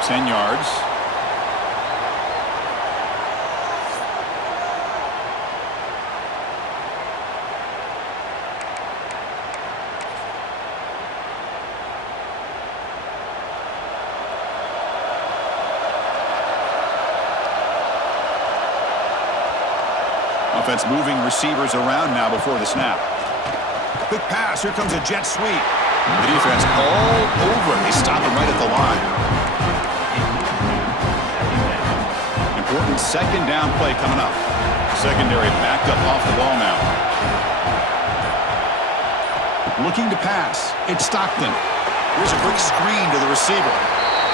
up 10 yards. Offense moving receivers around now before the snap. Quick pass. Here comes a jet sweep. The defense all over. They stop him right at the line. Important second down play coming up. Secondary backed up off the ball now. Looking to pass. It's Stockton. Here's a quick screen to the receiver.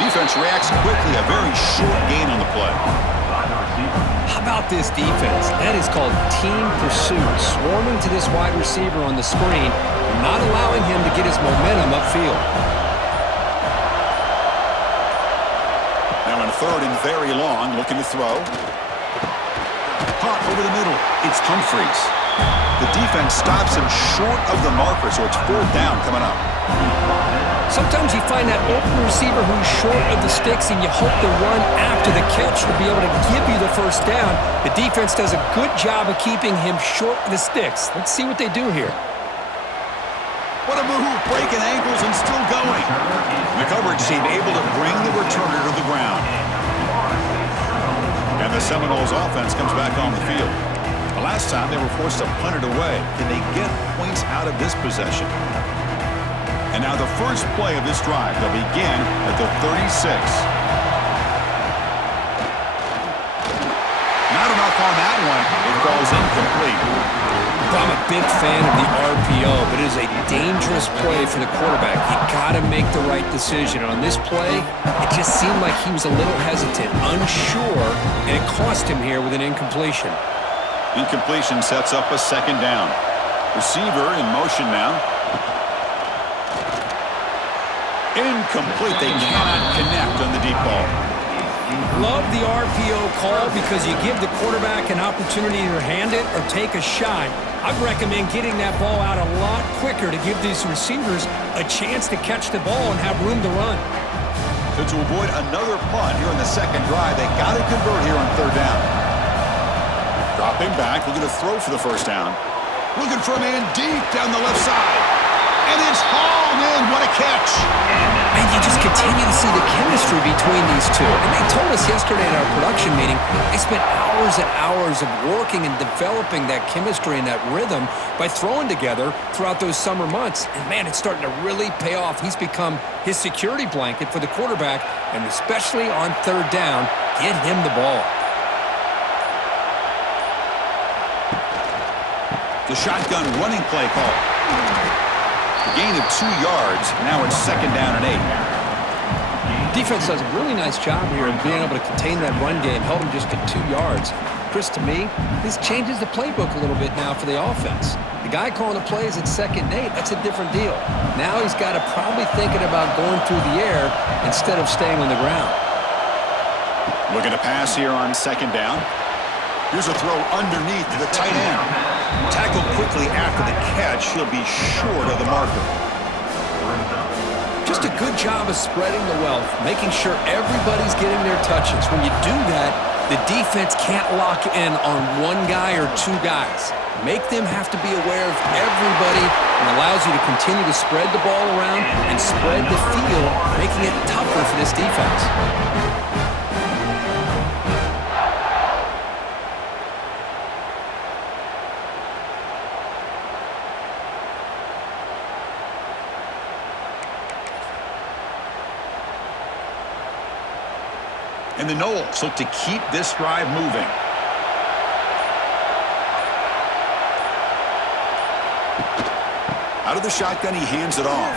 Defense reacts quickly. A very short gain on the play. How about this defense? That is called team pursuit. Swarming to this wide receiver on the screen, not allowing him to get his momentum upfield. Now on third and very long, looking to throw. Caught over the middle. It's Humphreys. The defense stops him short of the marker, so it's fourth down coming up. Sometimes you find that open receiver who's short of the sticks, and you hope the run after the catch will be able to give you the first down. The defense does a good job of keeping him short of the sticks. Let's see what they do here. What a move, breaking ankles and still going. The coverage team able to bring the returner to the ground. And the Seminoles offense comes back on the field. The last time they were forced to punt it away. Can they get points out of this possession? And now the first play of this drive. They'll begin at the 36. Not enough on that one. It falls incomplete. I'm a big fan of the RPO, but it is a dangerous play for the quarterback. You got to make the right decision. On this play, it just seemed like he was a little hesitant, unsure, and it cost him here with an incompletion. Incompletion sets up a second down. Receiver in motion now. Incomplete. They cannot connect on the deep ball. Love the RPO call because you give the quarterback an opportunity to hand it or take a shot. I'd recommend getting that ball out a lot quicker to give these receivers a chance to catch the ball and have room to run. So to avoid another punt here in the second drive, they got to convert here on third down. Dropping back, looking to throw for the first down. Looking for a man deep down the left side. And it's hauled in. What a catch. And you just continue to see the chemistry between these two. And they told us yesterday at our production meeting, they spent hours and hours of working and developing that chemistry and that rhythm by throwing together throughout those summer months. And, man, it's starting to really pay off. He's become his security blanket for the quarterback, and especially on third down, get him the ball. The shotgun running play call. Gain of 2 yards. Now it's second down and 8. Defense does a really nice job here of being able to contain that run game, held him just to 2 yards. Chris, to me, this changes the playbook a little bit now for the offense. The guy calling the plays at second and 8, that's a different deal. Now he's got to probably thinking about going through the air instead of staying on the ground. Looking to pass here on second down. Here's a throw underneath to the tight end. Tackled quickly after the catch. He'll be short of the marker. Just a good job of spreading the wealth, making sure everybody's getting their touches. When you do that, the defense can't lock in on one guy or 2 guys. Make them have to be aware of everybody, and allows you to continue to spread the ball around and spread the field, making it tougher for this defense. And the Noles look to keep this drive moving. Out of the shotgun, he hands it off.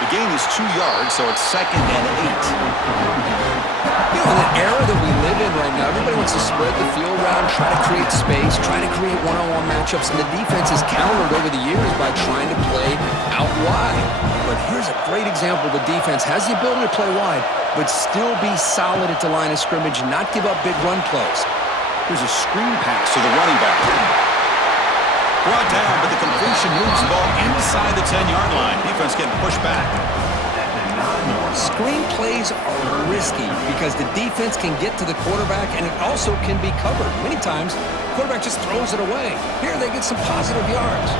The gain is 2 yards, so it's second and 8. You know, in the era that we live in right now, everybody wants to spread the field around, try to create space, try to create one-on-one matchups, and the defense has countered over the years by trying to play out wide. But here's a great example. The defense has the ability to play wide, but still be solid at the line of scrimmage and not give up big run plays. Here's a screen pass to the running back. Brought down, but the completion moves the ball inside the 10-yard line. Defense getting pushed back. Screen plays are risky because the defense can get to the quarterback, and it also can be covered. Many times, the quarterback just throws it away. Here, they get some positive yards.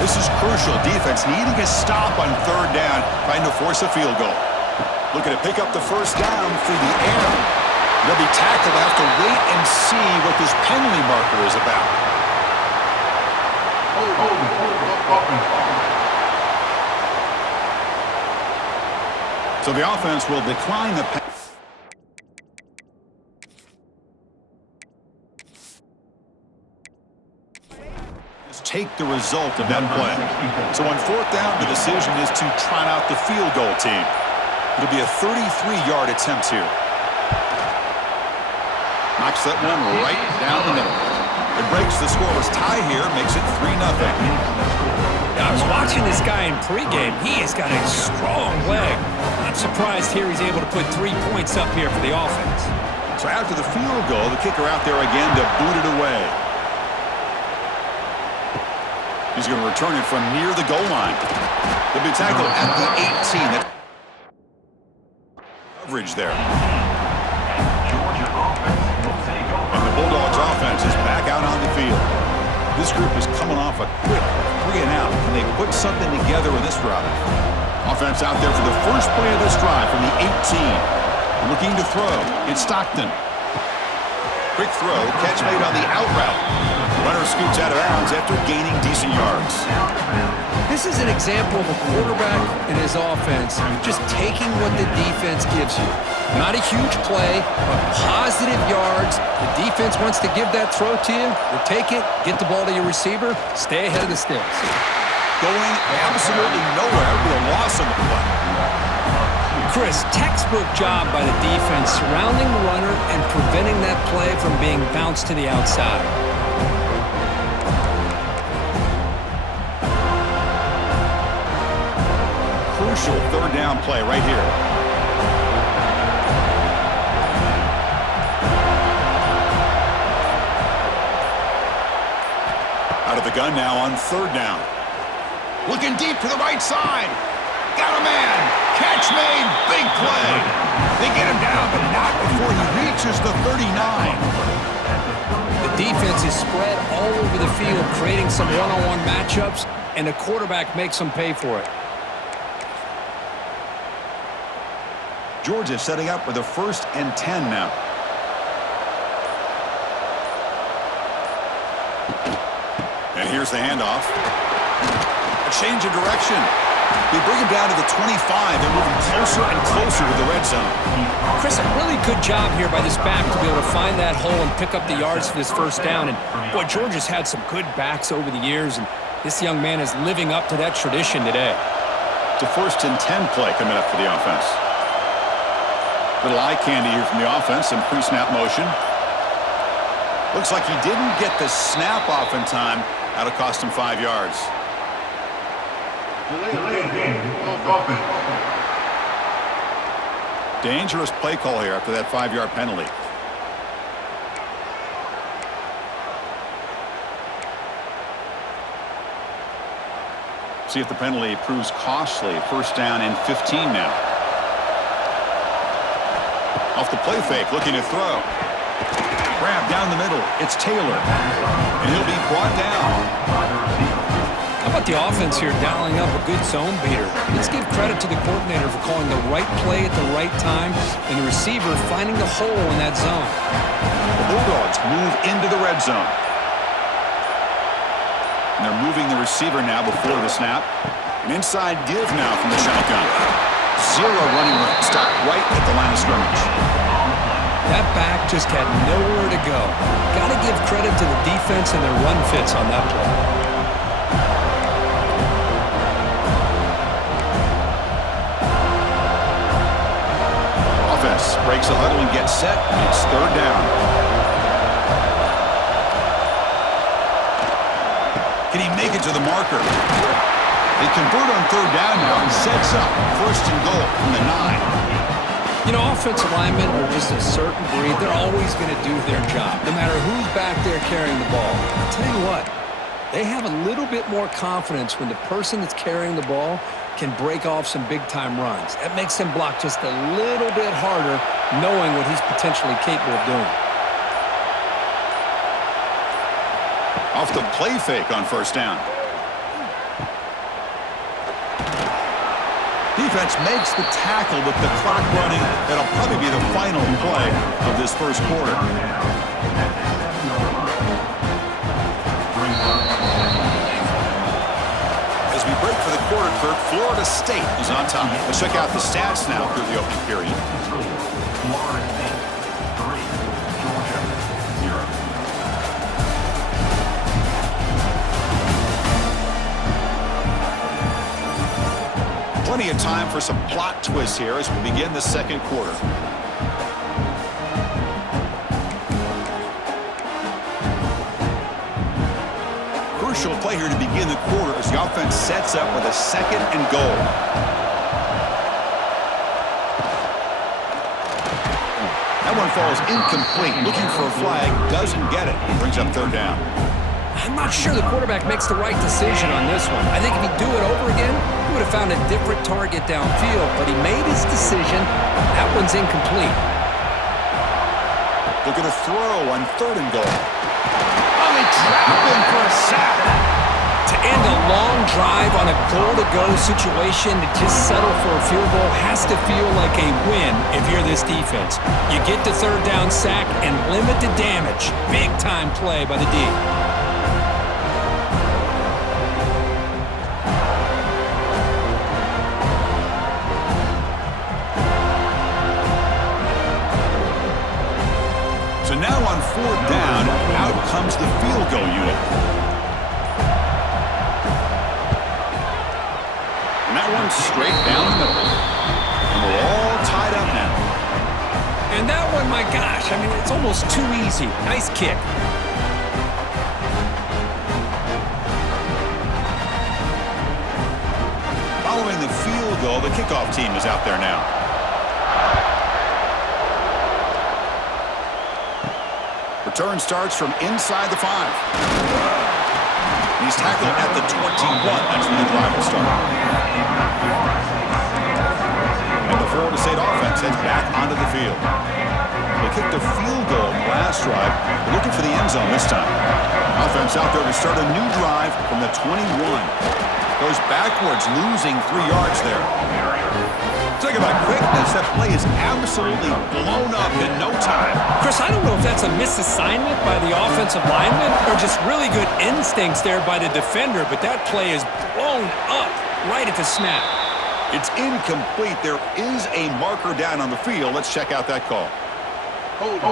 This is crucial. Defense needing a stop on third down, trying to force a field goal. Looking to pick up the first down through the air. They'll be tackled. They'll have to wait and see what this penalty marker is about. So the offense will decline the penalty. Take the result of that play. So on fourth down, the decision is to trot out the field goal team. It'll be a 33-yard attempt here. Knocks that one right down the middle. It breaks the scoreless tie here, makes it 3-0. I was watching this guy in pregame. He has got a strong leg. Not surprised here he's able to put 3 points up here for the offense. So after the field goal, the kicker out there again to boot it away. He's going to return it from near the goal line. They'll be tackled at the 18. That's coverage there. And the Bulldogs offense is back out on the field. This group is coming off a quick 3-and-out. Can they put something together with this drive? Offense out there for the first play of this drive from the 18. Looking to throw. It's Stockton. Quick throw. Catch made on the out route. Runner scoots out of bounds after gaining decent yards. This is an example of a quarterback and his offense just taking what the defense gives you. Not a huge play, but positive yards. The defense wants to give that throw to you. You take it, get the ball to your receiver, stay ahead of the sticks. Going absolutely nowhere. It'll be a loss on the play. Chris, textbook job by the defense surrounding the runner and preventing that play from being bounced to the outside. Crucial third down play right here. Out of the gun now on third down. Looking deep to the right side. Got a man. Catch made. Big play. They get him down, but not before he reaches the 39. The defense is spread all over the field, creating some one-on-one matchups, and the quarterback makes them pay for it. Georgia setting up with a 1st and 10 now. And here's the handoff. A change of direction. They bring him down to the 25 and moving closer and closer to the red zone. Chris, a really good job here by this back to be able to find that hole and pick up the yards for this first down. And, boy, Georgia's had some good backs over the years, and this young man is living up to that tradition today. It's a 1st and 10 play coming up for the offense. Little eye candy here from the offense, some pre-snap motion. Looks like he didn't get the snap off in time. That'll cost him 5 yards. Dangerous play call here after that 5-yard penalty. See if the penalty proves costly. 1st down and 15 now. Off the play fake, looking to throw. Grab down the middle. It's Taylor. And he'll be brought down. How about the offense here dialing up a good zone beater? Let's give credit to the coordinator for calling the right play at the right time and the receiver finding the hole in that zone. The Bulldogs move into the red zone. And they're moving the receiver now before the snap. An inside give now from the shotgun. 0 running room. Stop right at the line of scrimmage. That back just had nowhere to go. Got to give credit to the defense and their run fits on that play. Offense breaks the huddle and gets set. It's 3rd down. Can he make it to the marker? They convert on 3rd down now and sets up 1st and goal from the 9. You know, offensive linemen are just a certain breed. They're always going to do their job, no matter who's back there carrying the ball. I'll tell you what, They have a little bit more confidence when the person that's carrying the ball can break off some big-time runs. That makes them block just a little bit harder, knowing what he's potentially capable of doing. Off the play fake on first down. Defense makes the tackle with the clock running. That'll probably be the final play of this first quarter. As we break for the quarter, Kirk, Florida State is on top. Let's check out the stats now through the opening period. Florida State 3, Georgia 0. Plenty of time for some plot twists here as we begin the second quarter. Crucial play here to begin the quarter as the offense sets up with a 2nd and goal. That one falls incomplete. Looking for a flag, doesn't get it. Brings up 3rd down. I'm not sure the quarterback makes the right decision on this one. I think if he'd do it over again, he would have found a different target downfield, but he made his decision. That one's incomplete. Look at a throw on 3rd and goal. Oh, they trap him for a sack. To end a long drive on a goal-to-go situation, to just settle for a field goal has to feel like a win if you're this defense. You get the 3rd down sack and limit the damage. Big-time play by the D. So now on 4th down, out comes the field goal unit. And that one's straight down the middle. And we're all tied up now. And that one, my gosh, I mean, it's almost too easy. Nice kick. Following the field goal, the kickoff team is out there now. Return starts from inside the 5. He's tackled at the 21. That's when the drive will start. And the Florida State offense heads back onto the field. They kicked a field goal last drive. They're looking for the end zone this time. Offense out there to start a new drive from the 21. Goes backwards, losing 3 yards there. Talk about quickness. That play is absolutely blown up in no time. Chris, I don't know if that's a misassignment by the offensive lineman or just really good instincts there by the defender, but that play is blown up right at the snap. It's incomplete. There is a marker down on the field. Let's check out that call. Hold it.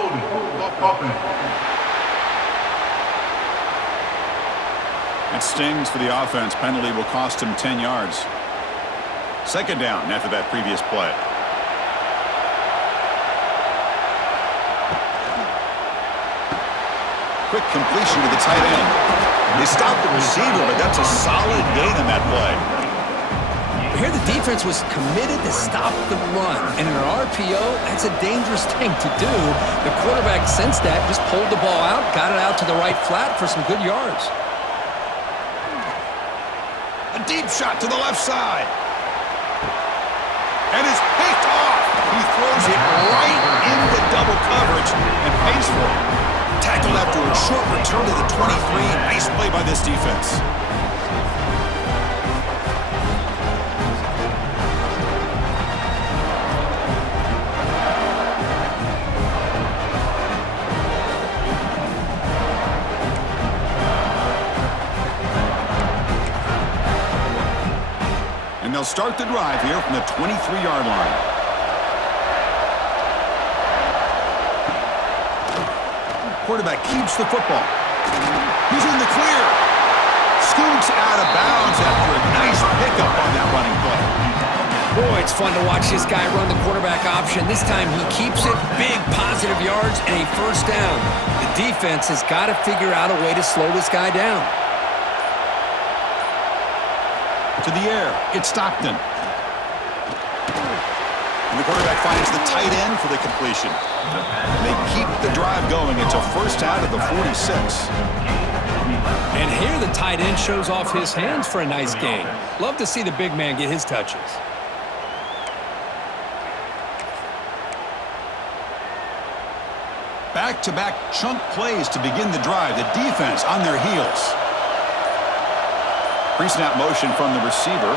It stings for the offense. Penalty will cost him 10 yards. 2nd down after that previous play. Quick completion to the tight end. They stopped the receiver, but that's a solid gain on that play. Here the defense was committed to stop the run, and in an RPO, that's a dangerous thing to do. The quarterback sensed that, just pulled the ball out, got it out to the right flat for some good yards. A deep shot to the left side. And it's picked off. He throws it right into double coverage and pays for it. Tackled after a short return to the 23. Nice play by this defense. And they'll start the drive here from the 23-yard line. Quarterback keeps the football. He's in the clear. Scoots out of bounds after a nice pickup on that running play. Boy, it's fun to watch this guy run the quarterback option. This time he keeps it, big positive yards, and a 1st down. The defense has got to figure out a way to slow this guy down. To the air, it's Stockton. And the quarterback finds the tight end for the completion. They keep the drive going. It's a 1st out of the 46. And here the tight end shows off his hands for a nice gain. Love to see the big man get his touches. Back-to-back chunk plays to begin the drive. The defense on their heels. Pre-snap motion from the receiver.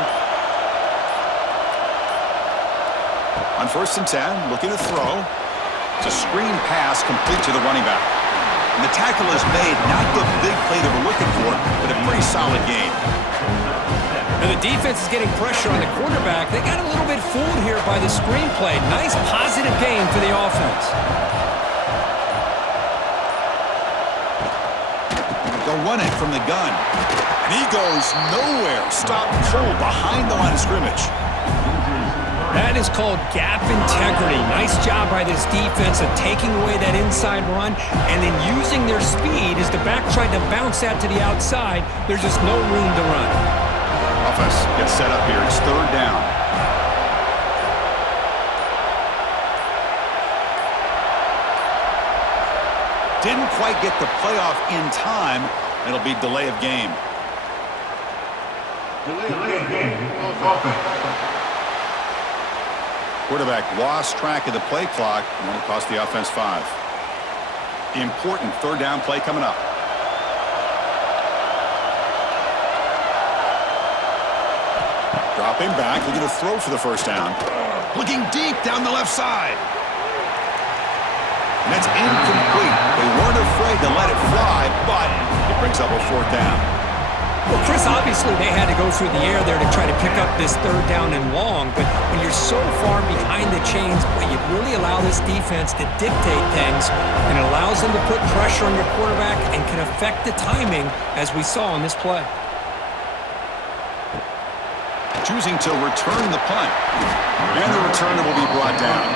On 1st and 10, looking to throw. It's a screen pass complete to the running back. And the tackle is made, not the big play that we're looking for, but a pretty solid gain. And the defense is getting pressure on the quarterback. They got a little bit fooled here by the screenplay. Nice positive gain for the offense. They'll run it from the gun. And he goes nowhere. Stopped cold behind the line of scrimmage. That is called gap integrity. Nice job by this defense of taking away that inside run and then using their speed as the back tried to bounce that to the outside. There's just no room to run. Offense gets set up here. It's 3rd down. Didn't quite get the playoff in time. It'll be delay of game. Delay of game. Offense. Quarterback lost track of the play clock, and it'll cost the offense 5. Important 3rd down play coming up. Dropping back, looking to throw for the 1st down. Looking deep down the left side. And that's incomplete. They weren't afraid to let it fly, but it brings up a 4th down. Well, Chris, obviously they had to go through the air there to try to pick up this 3rd down and long, but when you're so far behind the chains, boy, you really allow this defense to dictate things, and it allows them to put pressure on your quarterback and can affect the timing, as we saw on this play. Choosing to return the punt. And the returner will be brought down.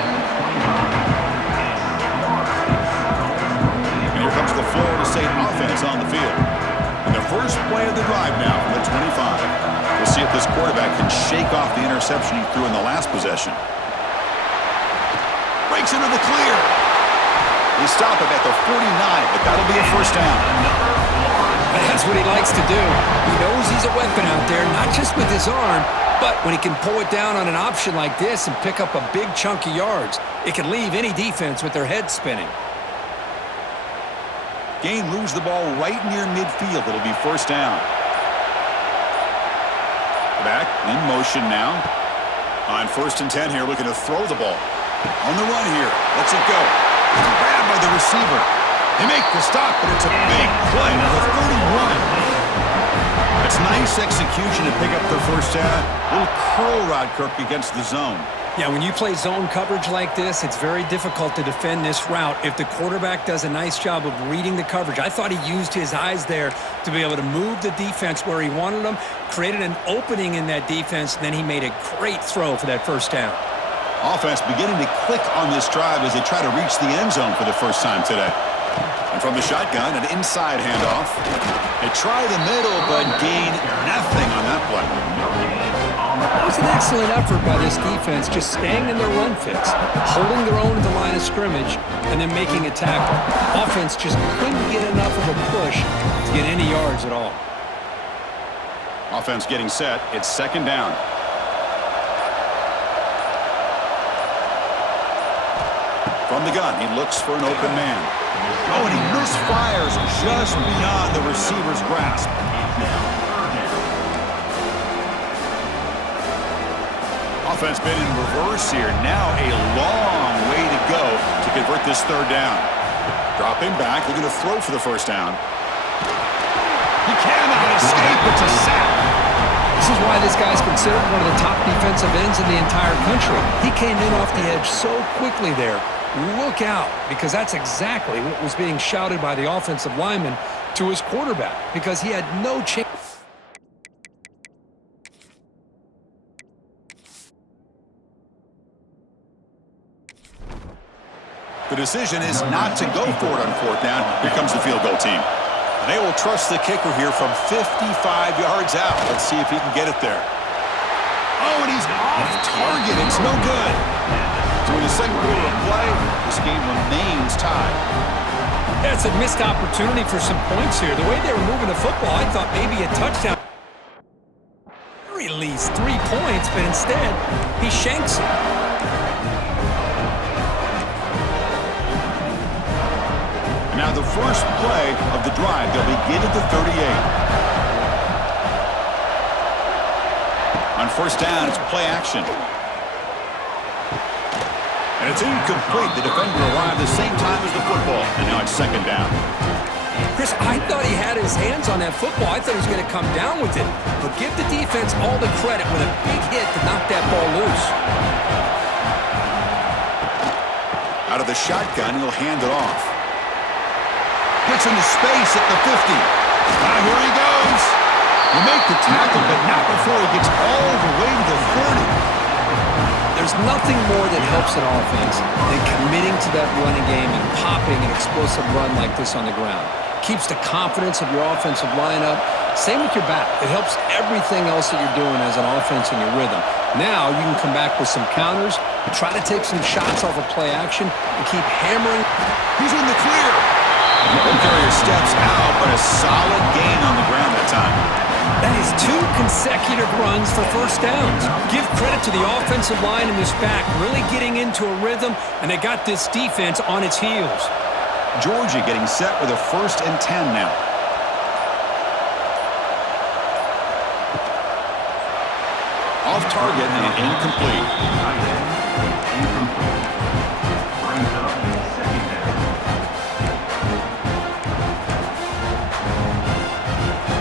And here comes the Florida State offense on the field. And the first play of the drive now from the 25. We'll see if this quarterback can shake off the interception he threw in the last possession. Breaks into the clear. They stop him at the 49, but that'll be a 1st down. That's what he likes to do. He knows he's a weapon out there, not just with his arm, but when he can pull it down on an option like this and pick up a big chunk of yards, it can leave any defense with their head spinning. Gain moves the ball right near midfield. It'll be 1st down. Back in motion now. On 1st and 10 here, looking to throw the ball. On the run here. Lets it go. Grabbed by the receiver. They make the stop, but it's a big play to the 31. It's nice execution to pick up the 1st down. Little curl rod, Kirk, against the zone. Yeah, when you play zone coverage like this, it's very difficult to defend this route if the quarterback does a nice job of reading the coverage. I thought he used his eyes there to be able to move the defense where he wanted them, created an opening in that defense, and then he made a great throw for that 1st down. Offense beginning to click on this drive as they try to reach the end zone for the first time today. And from the shotgun, an inside handoff. They try the middle, but gain nothing on that play. That was an excellent effort by this defense, just staying in their run fix, holding their own at the line of scrimmage, and then making a tackle. Offense just couldn't get enough of a push to get any yards at all. Offense getting set. It's 2nd down. From the gun, he looks for an open man. Oh, and he misfires just beyond the receiver's grasp. Offense been in reverse here. Now a long way to go to convert this 3rd down. Dropping back, looking to throw for the 1st down. He cannot escape. It's a sack. This is why this guy's considered one of the top defensive ends in the entire country. He came in off the edge so quickly there. Look out, because that's exactly what was being shouted by the offensive lineman to his quarterback, because he had no chance. The decision is not to go for it on 4th down. Here comes the field goal team. And they will trust the kicker here from 55 yards out. Let's see if he can get it there. Oh, and he's off target. It's no good. So in the 2nd quarter of play, this game remains tied. That's a missed opportunity for some points here. The way they were moving the football, I thought maybe a touchdown. At least 3 points, but instead, he shanks it. And now the first play of the drive. They'll begin at the 38. On first down, it's play action. And it's incomplete. The defender arrived the same time as the football. And now it's second down. Chris, I thought he had his hands on that football. I thought he was going to come down with it. But give the defense all the credit with a big hit to knock that ball loose. Out of the shotgun, he'll hand it off. Gets into space at the 50. Here he goes. You make the tackle, but not before he gets all the way to the 30. There's nothing more that helps an offense than committing to that running game and popping an explosive run like this on the ground. Keeps the confidence of your offensive lineup. Same with your back. It helps everything else that you're doing as an offense in your rhythm. Now you can come back with some counters, try to take some shots off of play action, and keep hammering. He's in the clear. The carrier steps out, but a solid gain on the ground that time. That is 2 consecutive runs for first downs. Give credit to the offensive line and this back really getting into a rhythm, and they got this defense on its heels. Georgia getting set with a 1st and 10 now. Off target and incomplete.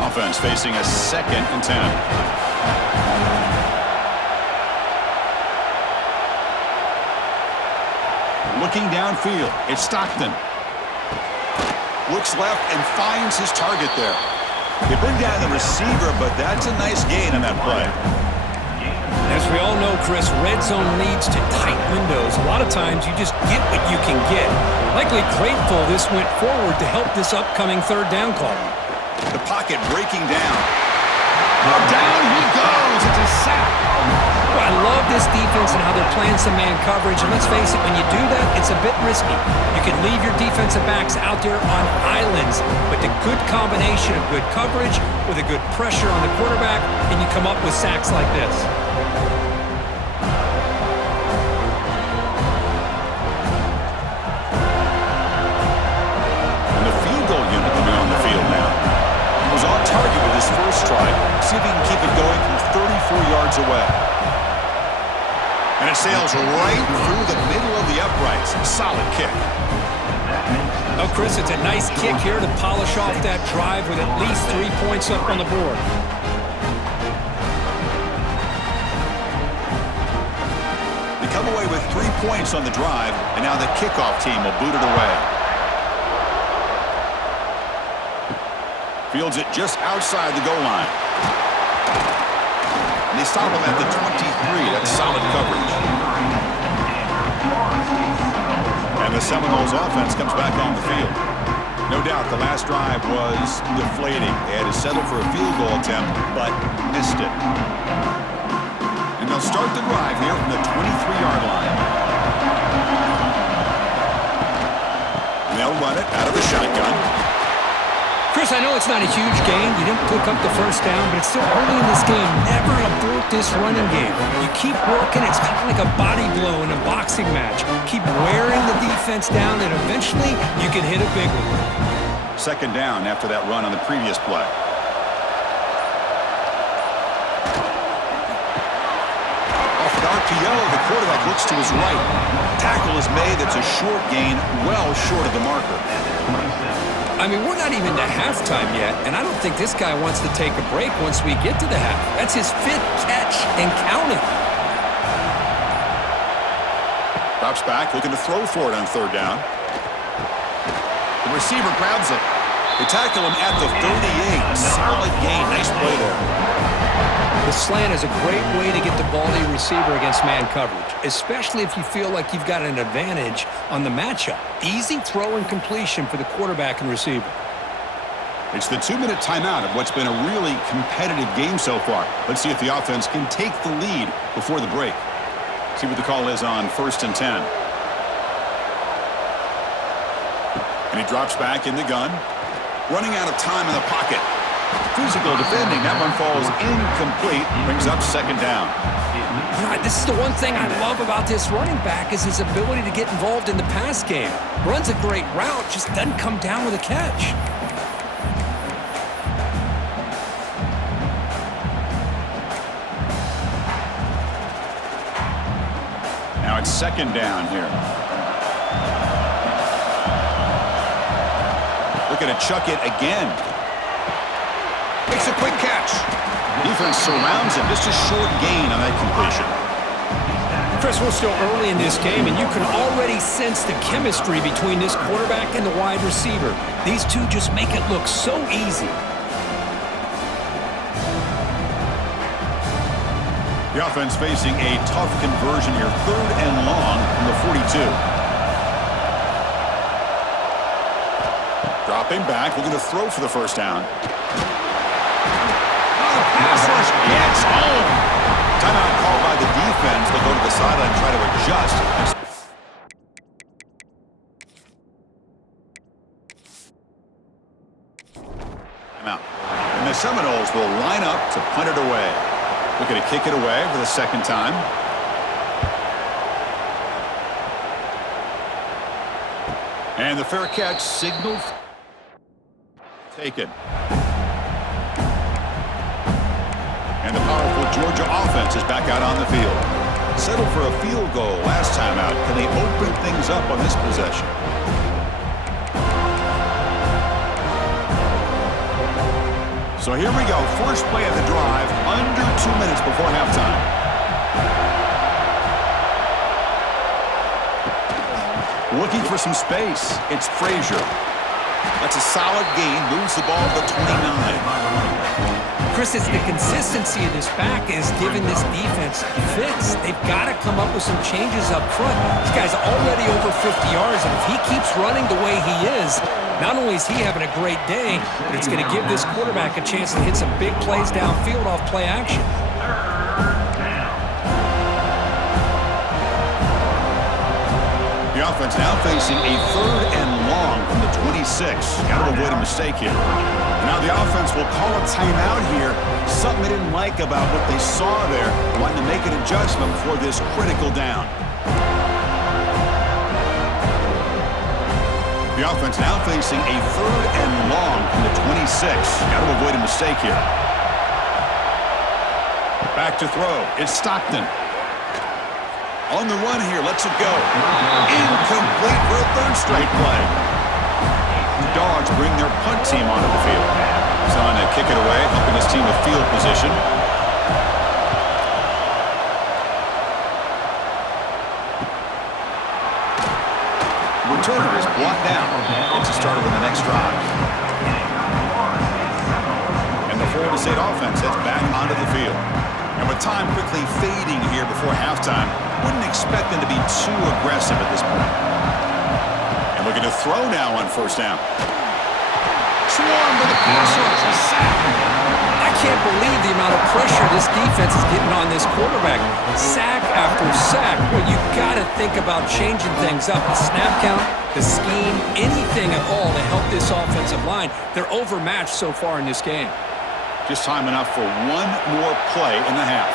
Offense facing a 2nd and 10. Looking downfield, it's Stockton. Looks left and finds his target there. They bring down the receiver, but that's a nice gain on that play. As we all know, Chris, red zone leads to tight windows. A lot of times you just get what you can get. Likely grateful this went forward to help this upcoming 3rd down call. The pocket breaking down. Down he goes. It's a sack. Well, I love this defense and how they're playing some man coverage. And let's face it, when you do that, it's a bit risky. You can leave your defensive backs out there on islands, but the good combination of good coverage with a good pressure on the quarterback, and you come up with sacks like this. And the field goal unit coming on the field now. He was on target with his first try. See if he can keep it going from 34 yards away. And it sails right through the middle of the uprights. Solid kick. Oh, Chris, it's a nice kick here to polish off that drive with at least 3 points up on the board. They come away with 3 points on the drive, and now the kickoff team will boot it away. Fields it just outside the goal line. And they stop him at the 23. That's solid coverage. And the Seminoles offense comes back on the field. No doubt the last drive was deflating. They had to settle for a field goal attempt, but missed it. And they'll start the drive here from the 23-yard line. And they'll run it out of the shotgun. Chris, I know it's not a huge gain. You didn't pick up the first down, but it's still early in this game. Never abort this running game. You keep working. It's kind of like a body blow in a boxing match. Keep wearing the defense down, and eventually you can hit a big one. 2nd down after that run on the previous play. Off an RPO, the quarterback looks to his right. Tackle is made. That's a short gain, well short of the marker. I mean, we're not even to halftime yet, and I don't think this guy wants to take a break once we get to the half. That's his 5th catch and counting. Drops back, looking to throw for it on 3rd down. The receiver grabs it. They tackle him at the 38. Solid gain. Nice play there. The slant is a great way to get the ball to your receiver against man coverage, especially if you feel like you've got an advantage on the matchup. Easy throw and completion for the quarterback and receiver. It's the 2-minute timeout of what's been a really competitive game so far. Let's see if the offense can take the lead before the break. See what the call is on 1st and 10. And he drops back in the gun. Running out of time in the pocket. Physical defending. That one falls incomplete. Brings up second down. God, this is the one thing I love about this running back is his ability to get involved in the pass game. Runs a great route, just doesn't come down with a catch. Now it's second down here. Looking to chuck it again. Makes a quick catch. Defense surrounds him. Just a short gain on that completion. Chris, we're still early in this game, and you can already sense the chemistry between this quarterback and the wide receiver. These two just make it look so easy. The offense facing a tough conversion here. 3rd and long from the 42. Dropping back, looking to throw for the first down. Pass rush gets home. Timeout called by the defense. They'll go to the sideline and try to adjust. Timeout. And the Seminoles will line up to punt it away. Looking to kick it away for the second time. And the fair catch signal taken. And the powerful Georgia offense is back out on the field. Settled for a field goal last time out. Can they open things up on this possession? So here we go. First play of the drive. Under 2 minutes before halftime. Looking for some space. It's Frazier. That's a solid gain. Moves the ball to 29. Chris, it's the consistency of this back is giving this defense fits. They've got to come up with some changes up front. This guy's already over 50 yards, and if he keeps running the way he is, not only is he having a great day, but it's going to give this quarterback a chance to hit some big plays downfield off play action. The offense now facing a 3rd and long from the 26. Got to avoid a mistake here. Now the offense will call a timeout here. Something they didn't like about what they saw there. Wanting to make an adjustment before this critical down. The offense now facing a 3rd and long from the 26. Got to avoid a mistake here. Back to throw. It's Stockton. On the run here, lets it go. Incomplete for a 3rd straight play. The Dogs bring their punt team onto the field. He's on to kick it away, helping his team with field position. Returner is blocked down. Gets it started with the next drive. And the Florida State offense heads back onto the field. And with time quickly fading here before halftime, wouldn't expect them to be too aggressive at this point. And looking to throw now on first down. Swarm with the pass rush. I can't believe the amount of pressure this defense is getting on this quarterback. Sack after sack. Well, you got to think about changing things up. The snap count, the scheme, anything at all to help this offensive line. They're overmatched so far in this game. Just time enough for one more play in the half.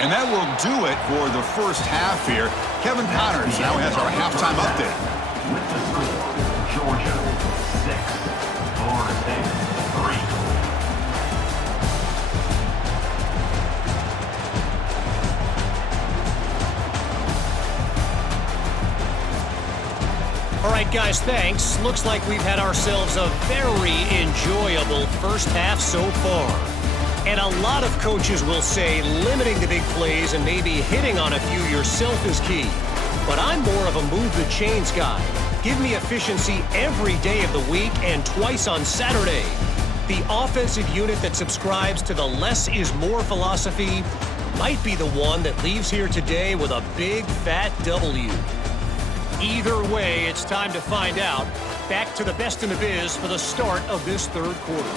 And that will do it for the first half here. Kevin Connors now has our halftime update. With the score, Georgia 6, Florida State 3. All right, guys, thanks. Looks like we've had ourselves a very enjoyable first half so far. And a lot of coaches will say limiting the big plays and maybe hitting on a few yourself is key. But I'm more of a move the chains guy. Give me efficiency every day of the week and twice on Saturday. The offensive unit that subscribes to the less is more philosophy might be the one that leaves here today with a big fat W. Either way, it's time to find out. Back to the best in the biz for the start of this third quarter.